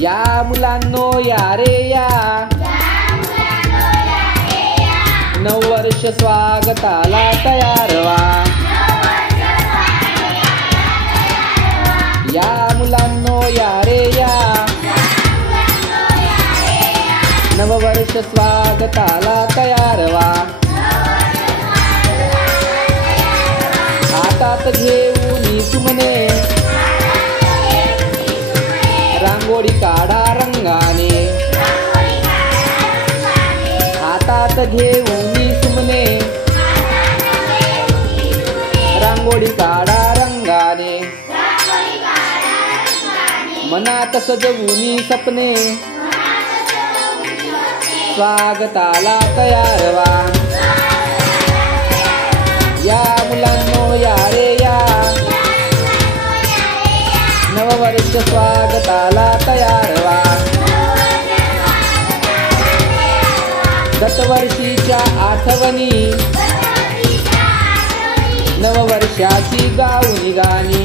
या मुलांनो या रे या, नववर्ष स्वागताला तयार व्हा. या मुलांनो या रे या, नववर्ष स्वागताला तयार व्हा. हातात घेऊन सुमने, रांगोळी काढा रंगाने. हातात घेऊन सुमने, रांगोळी काढा रंगाने. मनात सजवून सपने, स्वागताला तयार व्हा. या मुलांनो या रे या, नववर्ष स्वागताला तयार व्हा. गतवर्षीच्या आठवणी, नववर्षाची गाऊनी गाणी.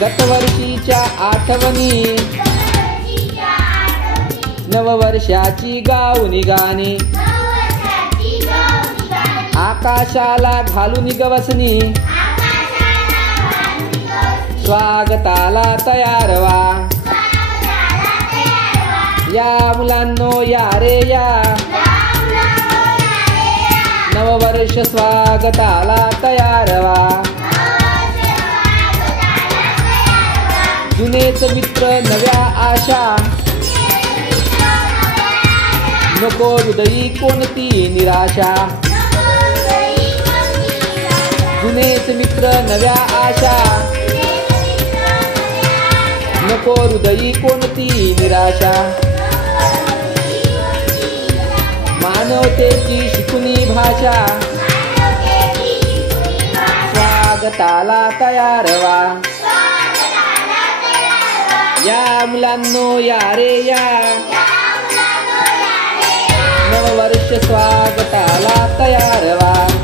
गतवर्षीच्या आठवणी, नववर्षाची गाऊनी गाणी. आकाशाला घालून गवसनी, स्वागताला तयार व्हा. या मुलांनो या रे या, नववर्ष स्वागताला तयार व्हा. जुनेच मित्र नव्या आशा, नको हृदयी कोणती निराशा. जुनेच मित्र नव्या आशा, नको हृदयी कोणती निराशा. मानवतेची शिकूनी भाषा, स्वागताला तयार व्हा. या मुलांनो या रे या, नववर्ष स्वागताला तयार व्हा.